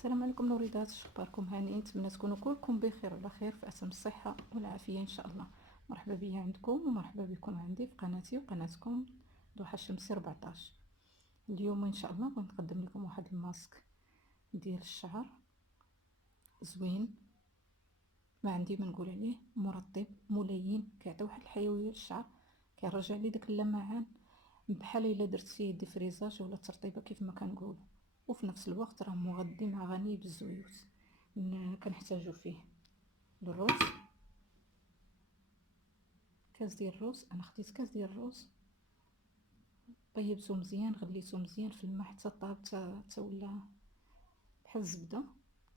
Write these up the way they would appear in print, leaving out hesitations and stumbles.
السلام عليكم نوريدات، شخباركم؟ هانيين؟ نتمنى تكونوا كلكم بخير وعلى خير في اتم الصحه والعافيه ان شاء الله. مرحبا بيا عندكم ومرحبا بكم عندي في قناتي وقناتكم ضحى الشمسي 14. اليوم ان شاء الله بغيت نقدم لكم واحد الماسك ديال الشعر زوين، ما عندي ما نقول عليه، مرطب ملين، كيعطي واحد الحيويه للشعر، كيرجع لي داك اللمعان بحال الا درتي ديفريزاج ولا ترطيبه كيف ما كنقولوا، وفي نفس الوقت راه مغذي مع غني بالزيوت. كنحتاجو فيه الروز، كاس ديال الروز، انا خديت كاس ديال الروز، طيبته مزيان، غليته مزيان في الماء حتى طاب، حتى ولا بحال الزبده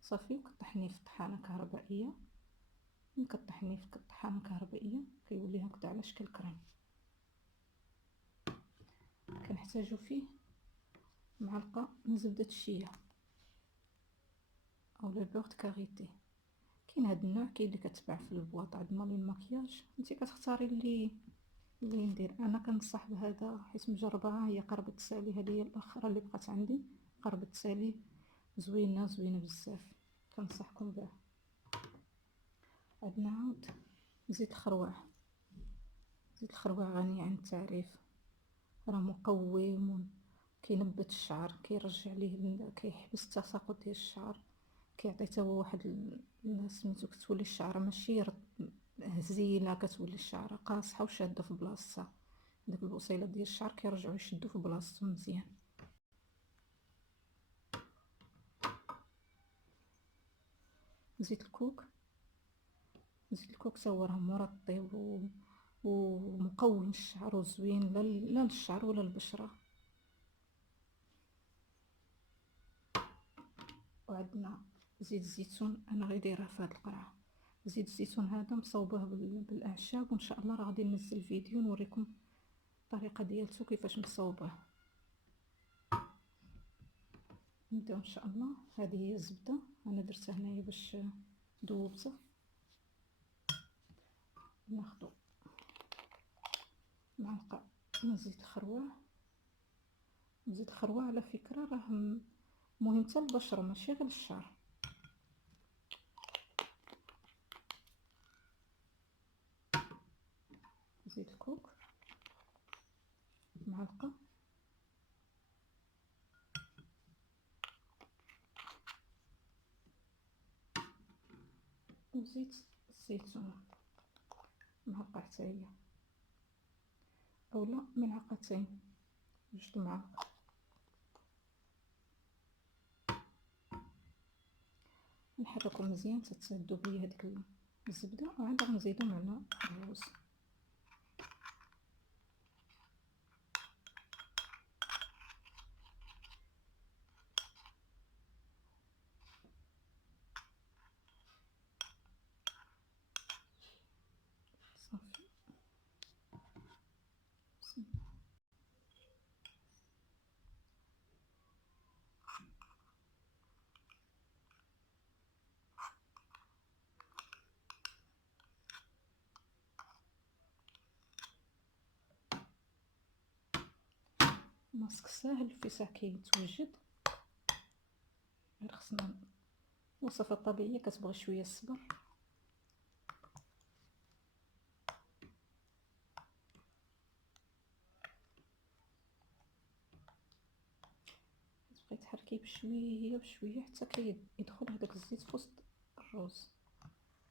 صافي، وكطحنيه في طحانه كهربائيه. من كطحنيه في طحانه كهربائيه كيولي هكذا على شكل كريم. كنحتاجو فيه معلقه من زبده الشيا او لو بور دو كاريتي. كاين هاد النوع، كاين اللي كتباع في البواط عند مال المكياج، انت كتختاري اللي ندير. انا كنصح بهذا حيت مجرباها، هي قربة سالي، هذه هي الاخرى اللي بقات عندي، قربة سالي زوينه زوينه بزاف، كنصحكم بها. عندنا عاود زيت الخروع. زيت الخروع غني عن التعريف، راه مقوم، كينبت الشعر، كيرجع ليه، كيحبس التساقط ديال الشعر، كيعطي حتى هو واحد سميتو، كتولي الشعره ماشي هزيله، كتولي الشعره قاصحه وشاده في بلاصتها، داك البصيلات ديال الشعر كيرجعوا يشدوا في بلاصتهم مزيان. زيت الكوك، زيت الكوك تا هو راه مرطب ومقوم الشعر وزوين، لا للشعر ولا للبشره. وعندنا زيت الزيتون، انا غير دايره في هاد القرعه. زيت الزيتون هذا مصوبه بالاعشاب، وان شاء الله راه غادي ننزل فيديو نوريكم الطريقه ديالته كيفاش مصوبه. نبداو ان شاء الله. هذه هي الزبده، انا درتها هنايا باش ذوبته. ناخذ معلقه من زيت الخروع. زيت الخروع على فكره راه مهم حتى للبشره ماشي غير للشعر. زيت الكوك معلقه، وزيت الزيتون معلقه حتى هي، اولا ملعقتين، جوج المعالق. نحركهم مزيان حتى تذوب لي هذيك الزبده، وعاد غنزيدو معنا الروز. صافي ماسك ساهل في ساعة كيتوجد، غير خصنا الوصفة الطبيعية كتبغي شوية الصبر. تبقاي تحركيه بشوية بشوية حتى كيدخل هداك الزيت في وسط الروز،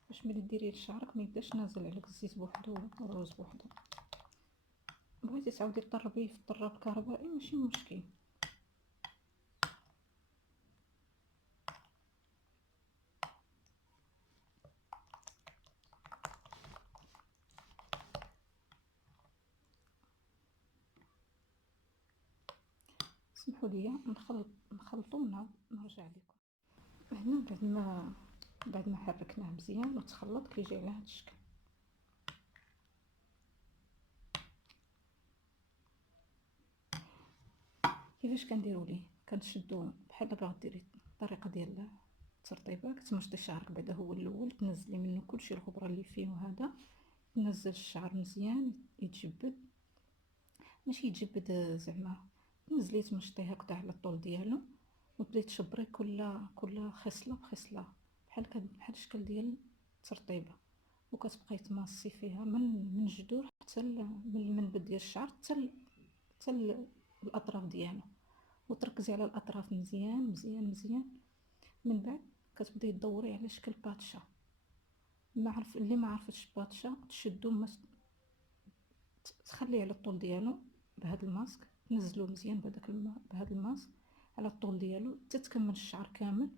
باش ملي ديريه لشعرك ما يبداش نازل عليك الزيت بوحدو والروز بوحدو. بغيتي تعاودي طربيه في الطراب الكهربائي ماشي مشكل. اسمحوا لي نخلطو ونعاود نرجع لكم. هنا بعد ما حركناه مزيان وتخلط كيجي على هذا الشكل. كيفاش كنديروا ليه؟ كنشدو بحال دابا غديري الطريقه ديال الترطيبه، كتمشطي شعرك بعدا هو الاول، تنزلي منه كلشي الغبره اللي فيه، وهذا تنزل الشعر مزيان يتجبد، ماشي يتجبد زعما، تنزليه تمشطيه هكذا على الطول ديالو، وتبداي تشبري كل خصله بخصله، بحال الشكل ديال الترطيبه، وكتبقاي تماصي فيها من الجذور حتى من المنبت ديال الشعر حتى الاطراف ديالو، وتركزي على الاطراف مزيان مزيان مزيان. من بعد كتبداي تدوري على شكل باتشا. اللي ما عرفتش باتشا تشدو تخليه على الطول ديالو بهذا الماسك، تنزلوه مزيان بهذا الماسك على الطول ديالو حتى تكمل الشعر كامل،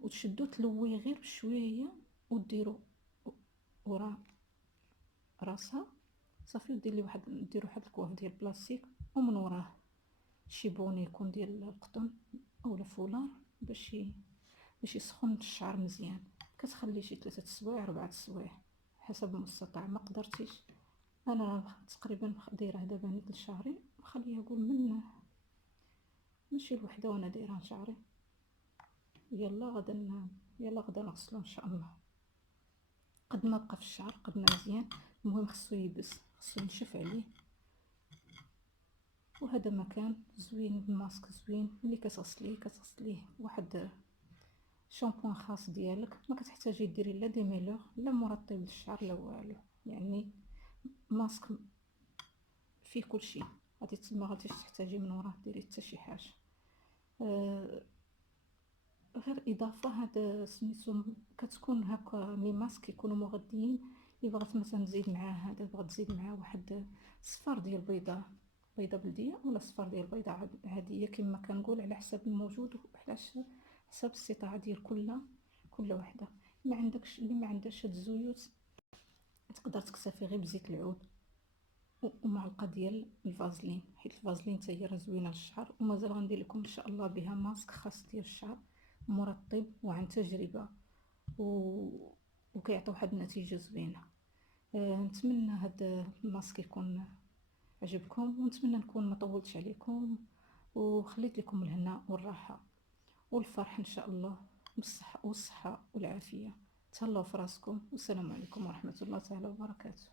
وتشدو تلويه غير بشويه وديرو ورا راسها صافي. ديروا واحد الكواف ديال البلاستيك، ومن وراه شي بوني يكون ديال القطن اولا فولار باش يسخن الشعر مزيان. كتخلي شي 3 سوايع 4 سوايع حسب المستطاع. ما قدرتيش، انا تقريبا دايره دابا نيت لشعري، خليها نقول من ماشي الوحده وانا دايره شعري. يلا غدا نغسلو ان شاء الله. قد ما بقى في الشعر قد ما مزيان، المهم خصو يبس، خصو ينشف عليه. وهذا مكان زوين، الماسك زوين. ملي كتغسليه واحد شامبوان خاص ديالك، ما كتحتاجي ديري لا ديميلور لا مرطب للشعر لا والو، يعني ماسك فيه كلشي. ما غاديش تحتاجي من وراه ديري حتى شي حاجه. غير اضافه هذا سميتو كتكون هكا لي ماسك يكونوا مغذيين. اللي بغات مثلا تزيد معاه هذا، بغات تزيد معاه واحد صفار ديال بيضه بلديه، ولا صفار ديال بيضه عاديه كما كنقول، على حسب الموجود وعلى حسب الاستطاعه ديال كل وحده. اللي ما عندهاش هاد الزيوت تقدر تكتفي غير بزيت العود ومعلقه ديال الفازلين، حيت الفازلين حتى هي راه زوينه للشعر. ومازال غندير لكم ان شاء الله بها ماسك خاص ديال الشعر مرطب وعن تجربه وكيعطي واحد النتيجه زوينه. نتمنى هذا الماسك يكون عجبكم، ونتمنى نكون ما طولتش عليكم وخليت لكم الهنا والراحه والفرح ان شاء الله، بالصحه والعافيه. تهلاو في راسكم، والسلام عليكم ورحمه الله تعالى وبركاته.